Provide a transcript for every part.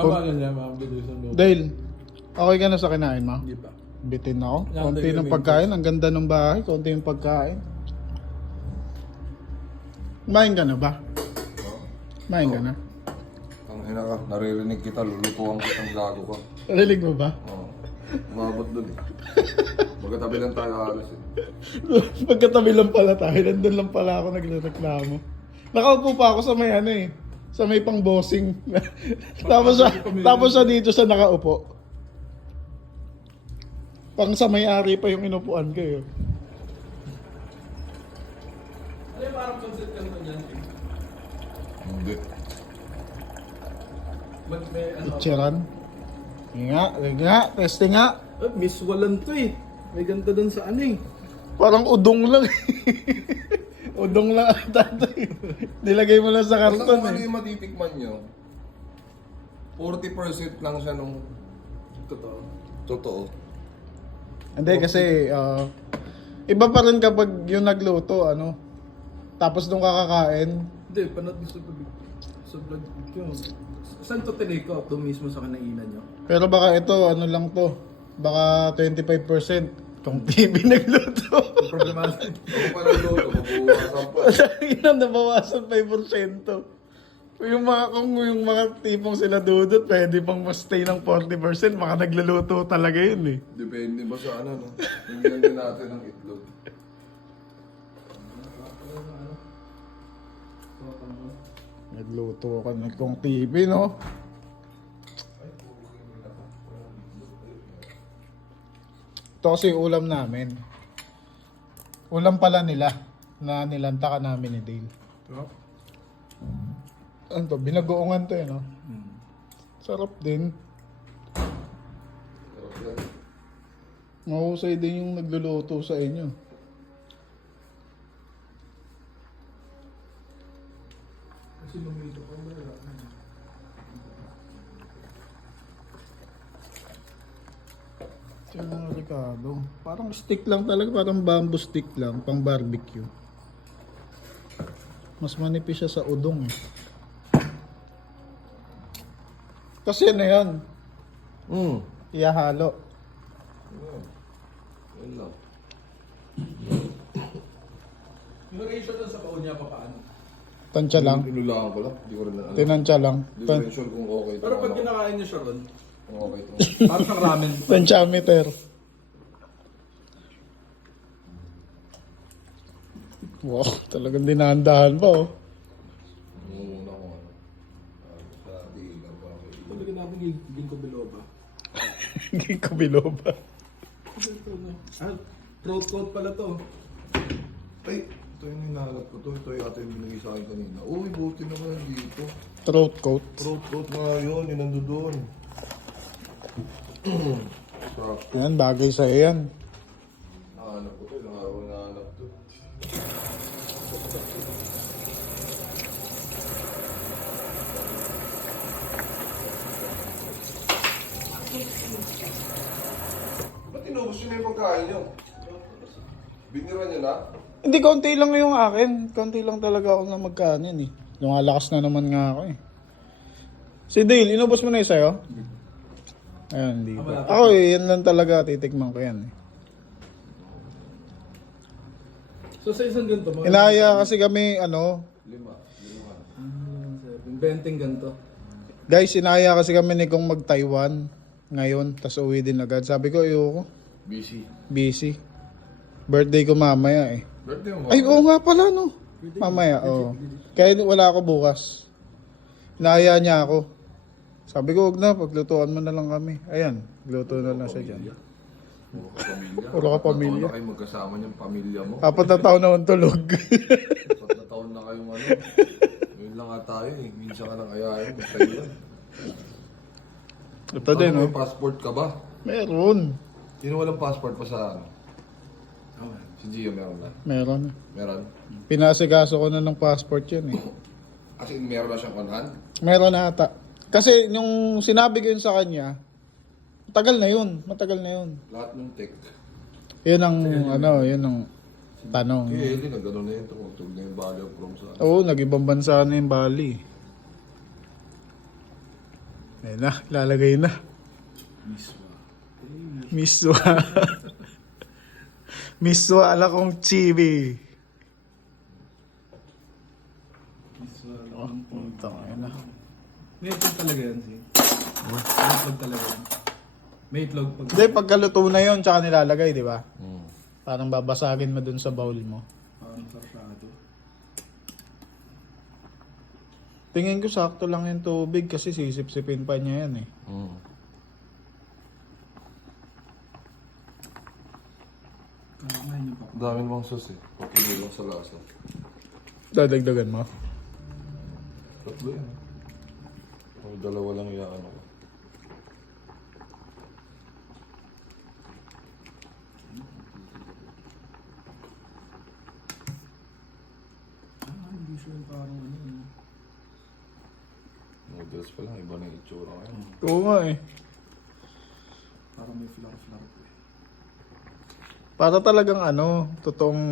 Abagan niya, mabilis ang luto. Dale, okay ka na sa kinain mo? Hindi pa. Bitin ako. Yan, Konti tayo ng yung pagkain. Ang ganda ng bahay. Konti ng pagkain. Kumain ka na ba? Kumain ka na? Ang ina ka, naririnig kita, lulutuan kitang gago ka. Narinig mo ba? Oo. Umabot dun eh. Magkatabi lang tayo halos eh. Pagkatabi lang pala tayo. Nandun lang pala ako nagreklamo. Nakaupo pa ako sa may ano eh. Sa may pang bossing. tapos siya dito sa nakaupo. Pang sa may-ari pa yung inupuan ko eh. Ano yung parang concept ka naman yan? Hindi. May ano? Itcheran. Nga, testing nga. Miss Walan to eh. May ganda dun sa ano eh. Parang udong lang. Udong lang ata ito eh. Nilagay mo lang sa Basta karton kung ano eh. yung matitikman nyo, 40% lang siya nung Totoo. totoo. Hindi kasi iba pa rin kapag yung nagluto ano. Tapos nung kakakain, Hindi, panood mo sa vlog ko. Saan to tinake out? Doon mismo sa kanainan nyo? pero baka ito ano lang to. Baka 25% kung TV nagluto. Problematic. Ako pa nagluto, mabuwasan pa. Sabi na nabawasan 5%. Kung yung mga tipong sila dudot, pwede pang ma-stay ng 40%, mga nagluluto talaga yun eh. Depende ba sa ano, no? Tingnan din natin ang itlog. Nagluto ka na kung TV, no? Ito kasi ulam namin. Ulam pala nila na nilanta ka namin ni Dale. Ano to? Binagoongan to eh, no? Sarap din. Mahusay din yung nagluluto sa inyo. Kasi lumito pa ba? Ito yung mga Ricardo. Parang stick lang talaga. Parang bamboo stick lang. Pang barbecue. Mas manipis siya sa udong eh. Kasi ano yan? Iyahalo. Yun lang. Yung ratio dun sa kaon niya pa paano? Tansya lang. Inulangan ko lang. Hindi ko rin alam. Tinansya lang. Hindi ko rin sure kung okay ito. Pero pag kinakain niyo siya ron, Kung okay ito. parang sa ramen. Tansyameter. Wow, talagang dinahandahan pa oh. Muna ko ano. Sa diilan pa ako. Sabi natin ginkgo biloba. Hindi ko biloba. Ito na. Throat coat pala to. Ay, ito yung hinahanap ko to. Ito yung ate yung binigay sa akin kanina. Uy, buti naman dito. Throat coat. Throat nga yun. Yun nando doon. Sarap. Yan, bagay sa'yo yan. Nahanap ko to. Ilang araw nahanap to. Ba't inubos yun na yung pagkain nyo? Binira nyo na? Hindi, konti lang yung akin. Konti lang talaga ako na magkanin eh. Lumalakas na naman nga ako eh. Si Dale, inubos mo na yung sa'yo? Ayun, hindi pa. Ako eh, yan lang talaga. Titikman ko yan eh. So sa isang ganito mo. Inaya kasi kami, ano, Lima. Inventing ganito. guys, inaya kasi kami ni kung mag-Taiwan ngayon, tas uwi din agad. Sabi ko, ayoko. Busy. Busy. Birthday ko mamaya eh. Birthday mo? Ay, oo nga pala, no. Mamaya, oo. Kaya wala ako bukas. Inaya niya ako. Sabi ko, huwag na, paglutuan mo na lang kami. Ayan, luto na lang siya dyan. Puro ka pamilya. Puro ka pamilya. Taon na kayo magkasama niyang pamilya mo. 4 na taon na tulog. 4 na taon na kayong ano. Yun lang nga tayo eh. Minsan ka nang ayayin. Magtayo. Ito din, no? May passport ka ba? Meron. Sino walang passport pa sa ano? Si Gio meron na. Meron. Meron? Pinasikaso ko na ng passport yun eh. As in, meron na siyang on-hand? Meron na ata. Kasi yung sinabi ko yun sa kanya, matagal na yun. Matagal na yun. Lahat ng tech. Yun ang, ano, yun ang tanong. Kaya Eli, nag-ano na yun. Tumutog na yung value from sa... Oo, nag-ibang bansa na yung Bali. Ayun na, lalagay na. Miswa. Miswa. Miswa ala kong chibi. Miswa. Oh, puntang ina. May itlog talaga yan, si. May itlog talaga yan. May itlog pag... Hindi, pagkaluto na yun, tsaka nilalagay, di ba? Mm. Parang babasagin mo dun sa bowl mo. Parang sarsyado. Tingin ko sakto lang yung tubig kasi sisip-sipin pa niya yan eh. Mm. Kakain yung papak. Dami namang sauce eh. Pagkinig lang sa lasa. Dadagdagan mo. Tatlo yan. O dalawa lang yung ano ko. Hindi siya yung parang ano. Noodles pa lang, iba na yung itsura ngayon. Oo nga eh. Parang may flour-flour po eh. Para talagang ano, totoong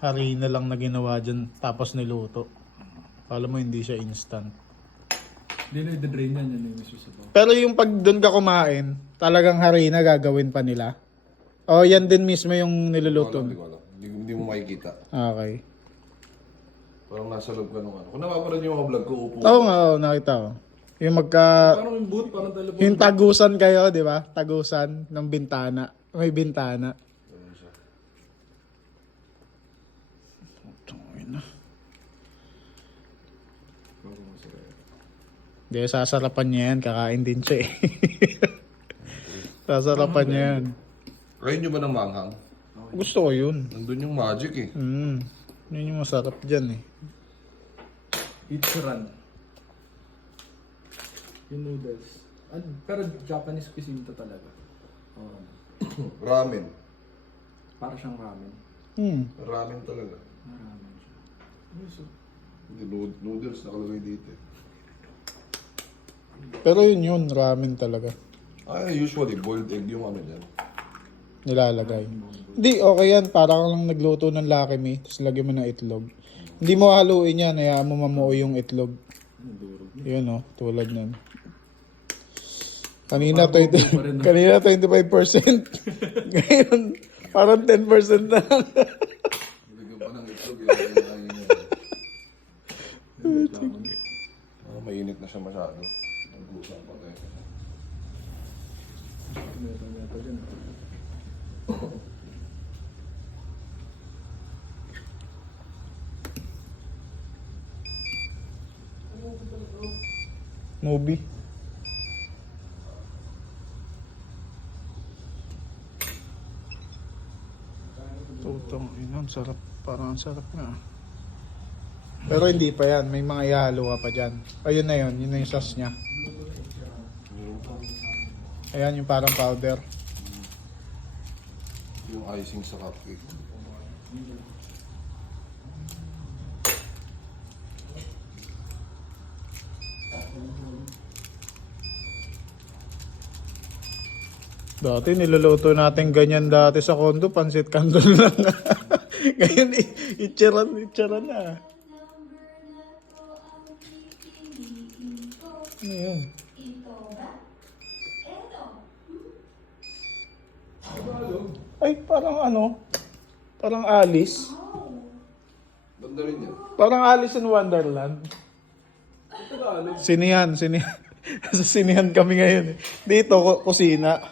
harina lang na ginawa dyan tapos niluto. Kala mo hindi siya instant. Hindi na i-drain yan, yun yung mismo sa baw. Pero yung pag doon ka kumain, talagang harina gagawin pa nila. O yan din mismo yung niluluto. Hindi ko alam. Hindi mo makikita. Okay. Parang nasa loob ka nung ano. Kung napapanood yung mga vlog ko, upo. Oo nga, oo, nakita ko. Yung Parang yung boot, parang telephone. yung tagusan kayo, di ba? Tagusan ng bintana. May bintana. Ganun siya. Parang masarap. Hindi, sasarapan niya yan. Kakain din siya eh. Sasarapan niya yan. Kain nyo ba ng manghang? Gusto ko yun. Nandun yung magic eh. Yun yung masarap dyan eh. Ichiran. Yung noodles. Pero Japanese cuisine to talaga. Oh, Ramen. para siyang ramen. Ramen talaga. Ramen siya. Ano so? Hindi, noodles nakalagay dito eh. Pero yun, ramen talaga. Ay, usually, boiled egg yung ano dyan. Nilalagay. Hindi, okay yan. Parang lang nagluto ng Lucky Me, tapos lagyan mo ng itlog. Hindi mo haluin yan, hayaan mo mamuo yung itlog. Yun o, tulad nun. Kanina, kanina 25%. Ngayon, parang 10% na lang. Nalagyan pa ng itlog, ilagay na yun. Mainit na siya masyado. Nag-usap pa tayo. Meto dyan. Movie. Tutong, yun, sarap. Parang ang sarap nga. Pero hindi pa yan. May mga ihalo ka pa dyan. Ayun na yun. Yun na yung sauce niya. Ayan yung parang powder. Yung icing sa cupcake. Dati niluluto natin ganyan dati sa condo. Pansit canton lang. Ngayon itcharan na. Ano yun? Ay, parang ano? Parang Alice. Banda rin yan. Parang Alice in Wonderland. Sinihan. Sa sinihan kami ngayon eh. Dito, kusina.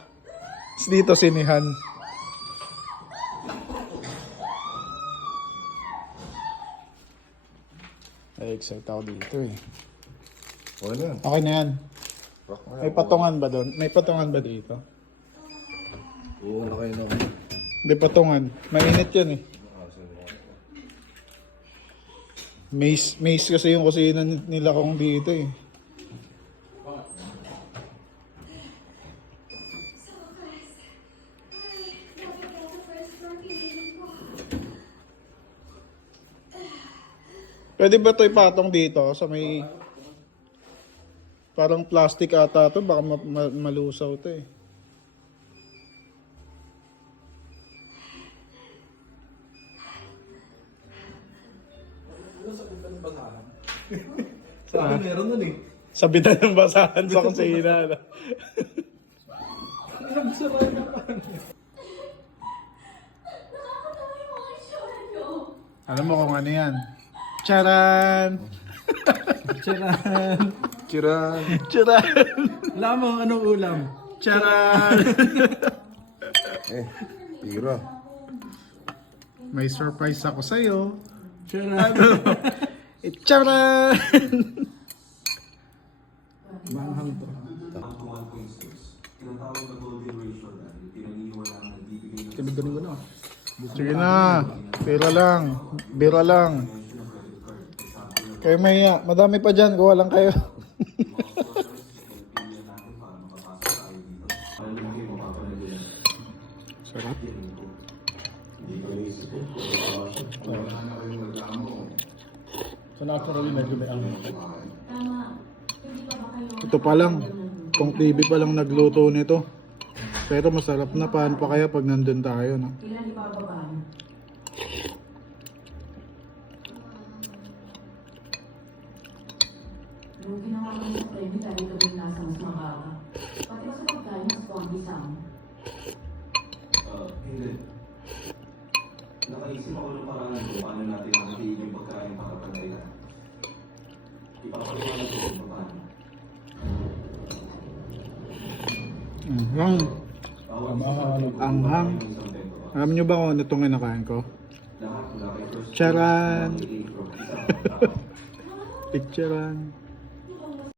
Dito, sinihan. Ay, excited ako dito eh. Okay na yan. Okay na yan. Rock na yan. May patungan ba doon? May patungan ba dito? Oo, okay na. Hindi patungan. Mainit yan eh. Maze kasi yung kusina nila kung dito eh. Pwede ba ito ipatong dito sa may parang plastic ata to, baka malusaw to eh. Ano sa punta ng basahan? Sa akin meron nun eh. Sabitan ng basahan sa kusina. No? Ang sarap naman. Alam mo kung ano yan? Charan! Charan. Kiran. Charan! Wala mo anong ulam. Charan! Pira. May surprise ako sa'yo. Charan. Charan! Manghang to. Tinagaling ko na. Sige na. Bira lang. Bira lang. Kayo mahiya. Madami pa dyan. Gawa lang kayo. Sarap. So naturally medyo may ang Ito pa lang. Kung TV pa lang nagluto nito. Pero masarap na. Paano pa kaya pag nandun tayo, no? Yung ginawa ko sa premi, dahil ito yung nasa mas mababa. Pati ba sa pagkain, mas konti sa amin. Hindi. Nakaisip ako ng paraan kung paano natin nakatiin yung pagkain para pagkailan. Ipapaliwanag ko kung paano. Anghang. Anghang. Alam nyo ba kung ano itong kinakain ko? Lahat mula kay first Charan! April, isa ang tao. Picturean.